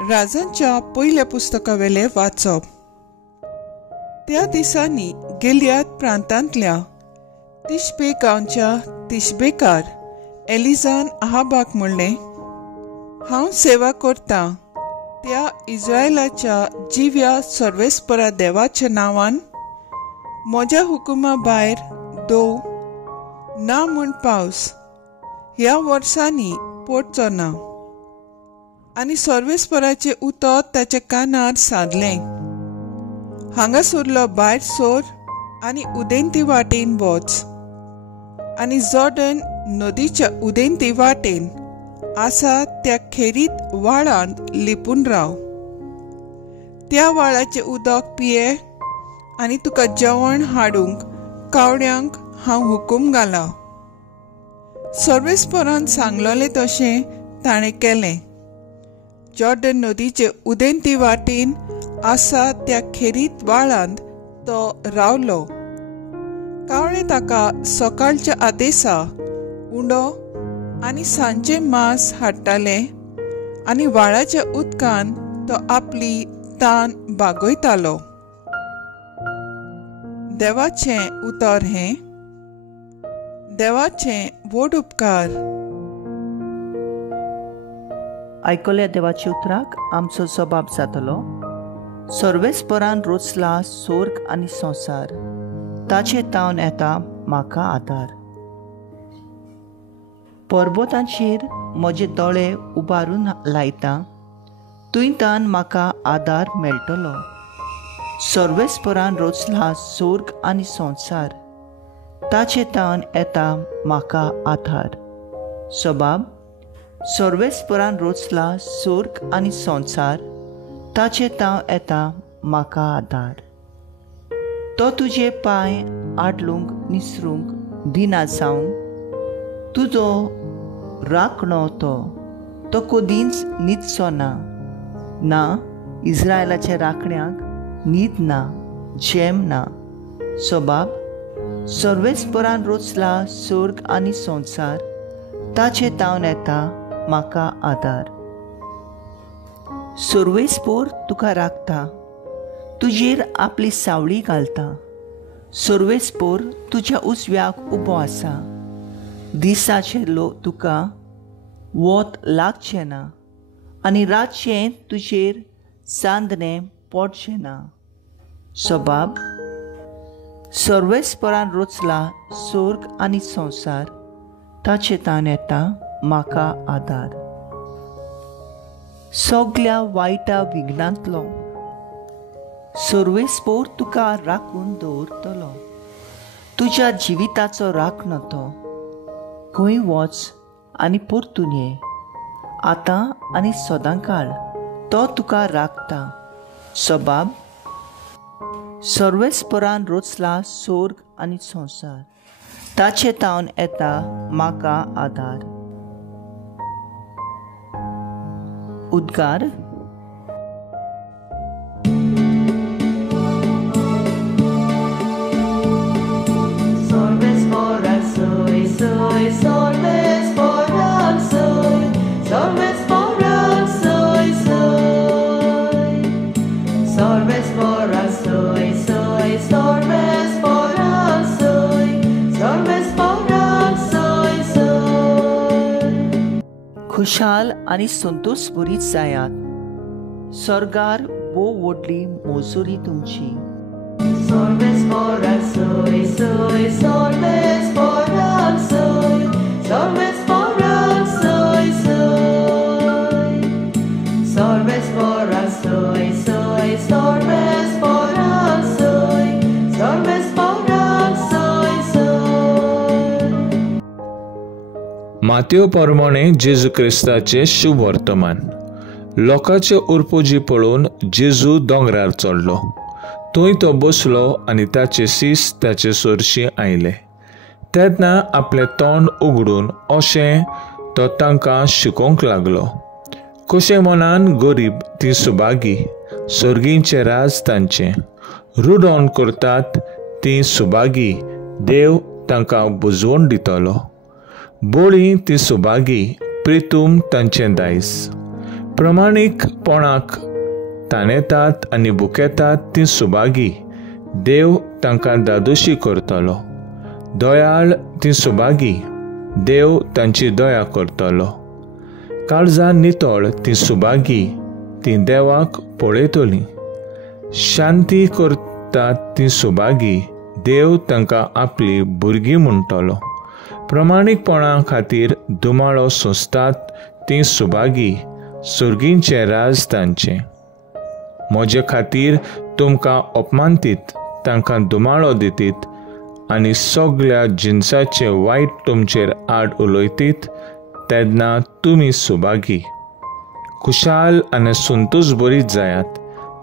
राजांच्या पयल्या पुस्तकावेले वाचप। त्या दिसांनी गिलियाद प्रांतांतल्या तिशबे गांवच्या तिशबेकार एलिजान अहाबाक म्हणलें, हांव सेवा करतां त्या इस्रायलाच्या जिव्या सर्वेस्परा देवाच्या नांवान म्हज्या हुकुमा भायर दोव ना म्हूण पावस ह्या वर्सांनी पडचो ना। आनी सर्वेस्पराचें उतर ताच्या कानार सादलें, हांगासरलो भायर सोर आनी उदेंती वाटेन वच आनी जॉर्डन नदीच्या उदेंती वाटेन आसा त्या खेरीत व्हाळांत लिपून राव। त्या व्हाळाचें उदक पिये आनी तुका जेवण हाडूंक कावड्यांक हांव हुकूम घाला। सर्वेस्परान सांगलोलें तशें ताणें केलें। जॉर्डन नदीचे उदेंती वाटेन आसा त्या खेरीत व्हाळांत तो रावलो। कावळे ताका सकाळच्या आदेसा उंडो आनी सांजे मांस हाडटाले आनी व्हाळाच्या उदकान तो आपली तान बागयतालो। देवाचें उतर हें। देवाचें व्हड उपकार। आयकल्या देवाच्या उतराक आमचो जबाब जातलो, सर्वेस्परान रचला स्वर्ग आनी संवसार, ताचे तावन येता म्हाका आदार। पर्वतांचेर म्हजे दोळे उबारून लायता, तुयतान म्हाका आदार मेळटलो। सर्वेस्परान रचला स्वर्ग आनी संवसार, ताचे तावन येता म्हाका आदार। जबाब, सर्वेस्परान रचला स्वर्ग आनी संवसार, ताचे ताव येता म्हाका आदार। तो तुजे पांय आडलूंक निसरूंक दिना जावन, तुजो राखणो तो कदींच न्हिदचो ना इस्रायलाच्या राखण्याक न्हीद ना, जेम ना। जबाब, सर्वेस्परान रचला स्वर्ग आनी संवसार, ताचे तावन येता म्हाका आदार। सर्वेस्पर तुका राखता, तुजेर आपली सावळी घालता। सर्वेस्पर तुज्या उजव्याक उबो आसा, दिसाचे तुका वत लागचें ना आनी रातचें तुजेर सांदणें पडचें ना। जबाब, सर्वेस्परान रचला स्वर्ग आनी संवसार, ताचे तावन येता म्हाका आदार। सगल्या वायटा विघ्नांतलो सर्वेस्पर तुका राखून दवरतलो। तुज्या जिविताचो राखणो तो, खंय वच आनी परतून ये, आतां आनी सदांकाळ तो तुका राखता। जबाब, सर्वेस्परान रचला स्वर्ग आनी संवसार, ताचे तावन येता म्हाका आदार। उद्गार। Sorvesporan soy, sorvesporan soy, sorvesporan soy, sorvesporan soy, sorvesporan soy, sorvesporan soy. Khushal आनी संतोष भरीत जायात, सरगार वो व्हडली मोजुरी तुमची। Sorvesporan soy, sorvesporan soy, sorvesporan soy, sorvesporan soy, sorvesporan soy, sorvesporan soy. मातेव प्रमाणे जेजू क्रिस्ताचे शुभ वर्तमान। लोकांचे उरपोजी पळोवन जेजू दोंगरार चडलो। थंय तो बसलो आनी ताचे सीस ताचे सोरशी आयले। तेन्ना आपलें तोंड उगडून अशें तो तांकां शिकोवंक लागलो, कशें मनान गरीब ती सुभागी, सर्गींचें राज तांचें। रुडोवन करतात ती सुभागी, देव तांकां बुजवण दितलो। बोळी ती सुभागी, प्रितूम तांचें दायज। प्रमाणीकपणाक ताणेतात आनी भुकेतात ती सुभागी देव तांकां दादोशी करतलो. दयाळ ती सुभागी देव तांची दया करतलो. काळजां नितळ ती सुभागी ती देवाक पळयतली. शांती करता ती सुभागी देव तांकां आपली भुरगीं म्हणटलो. प्रमाणीकपणा खातीर दुमाळो सोंसतात ती सुभागी सुर्गींचे राज तांचें. म्हजे खातीर तुमकां अपमानतीत तांकां दुमाळो दितीत आनी सगळ्या जिन्साचे वायट तुमचेर आड उलयतीत तेन्ना तुमी सुभागी. खुशाल आनी संतोश बरीत जायात,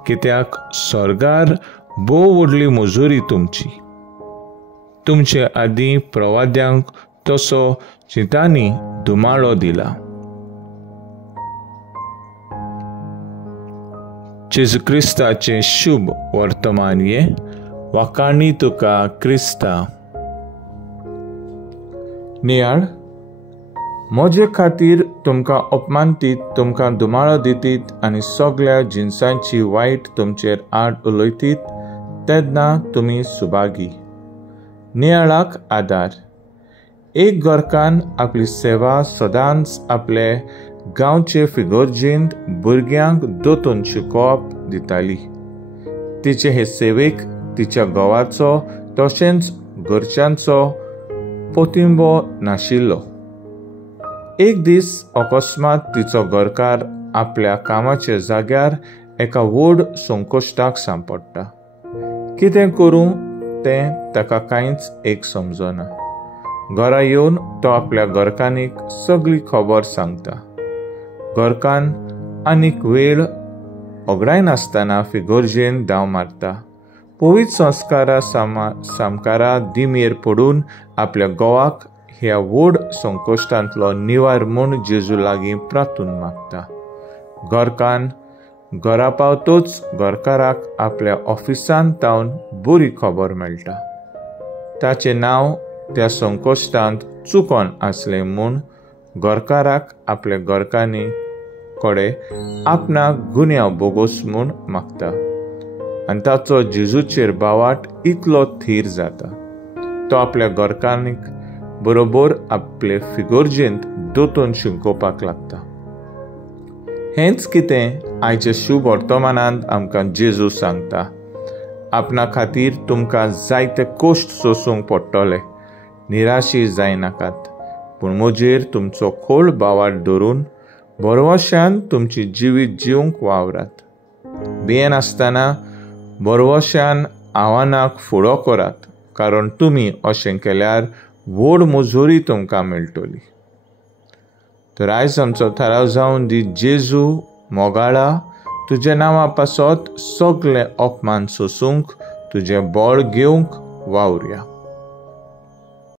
कित्याक स्वर्गार भोव व्हडली मजुरी तुमची. तुमचे आदीं प्रवाद्यांक तसो चिंतांनी दुमाळो दिला. जेजू क्रिस्ताचें शुभ वर्तमान हे वाकाणी तुका क्रिस्ता. नियाळ, म्हजे खातीर तुमकां अपमानतीत तुमकां दुमाळो दितीत आनी सगळ्या जिन्सांची वायट तुमचेर आड उलयतीत तेन्ना तुमी सुभागी. नियाळाक आदार. एक गोरकान आपली सेवा सदांच आपले गांवचे फिगोर्जींत भुरग्यांक दोतोन शिकोवप दिताली. तिचे हे सेवेक तिच्या घोवाचो तशेंच घरच्यांचो पोतिंबो नाशिल्लो. एक दीस अकस्मात तिचो घरकार आपल्या कामाच्या जाग्यार एका व्हड संकोश्टाक सांपडटा. कितें करूं तें ताका कांयच एक समजना. घरा येवन तो आपल्या घरकान्नीक सगळी खबर सांगता. घरकान आनीक वेळ ओगडाय नासतना फिगोर्जेन धांव मारता. पवित्र संस्कारा सामकारा दिमेर पडून आपल्या घोवाक ह्या व्हड संकोश्टांतलो निवार म्हूण जेजू लागीं प्रार्थून मागता. घरकान घरा पावतोच घरकाराक आपल्या ऑफिसांत तावन बरी खबर मेळटा. ताचें नांव त्या संकोश्टांत चुकोन आसलें म्हूण घरकाराक आपल्या घरकान्नी कडेन आपणाक गुन्यांव बोगोस म्हूण मागता आनी ताचो जेजूचेर बावाट इतलो थीर जाता. तो आपल्या घरकान्नीक बरोबर आपले फिगोर्जेंत दोतोन शिंकोवपाक लागता. हेंच कितें आयच्या शुभ वर्तमानांत आमकां जेजू सांगता. आपणा खातीर तुमकां जायते कोश्ट सोंसूंक पडटले. निराशी जायनाकात, पूण म्हजेर तुमचो खोल बावाट धरून बरवश्यान तुमची जिवीत जिवंक वावरात. भियेन आसतना बरवश्यान आव्हानाक फुडो करात, कारण तुमी अशें केल्यार व्हड मजुरी तुमकां मेळटली. तर आयज आमचो थाराव जावन दी जेजू मोगाळा तुज्या नांवा पासत सगळे अपमान सोंसूंक तुजें बळ घेवंक वावुरया.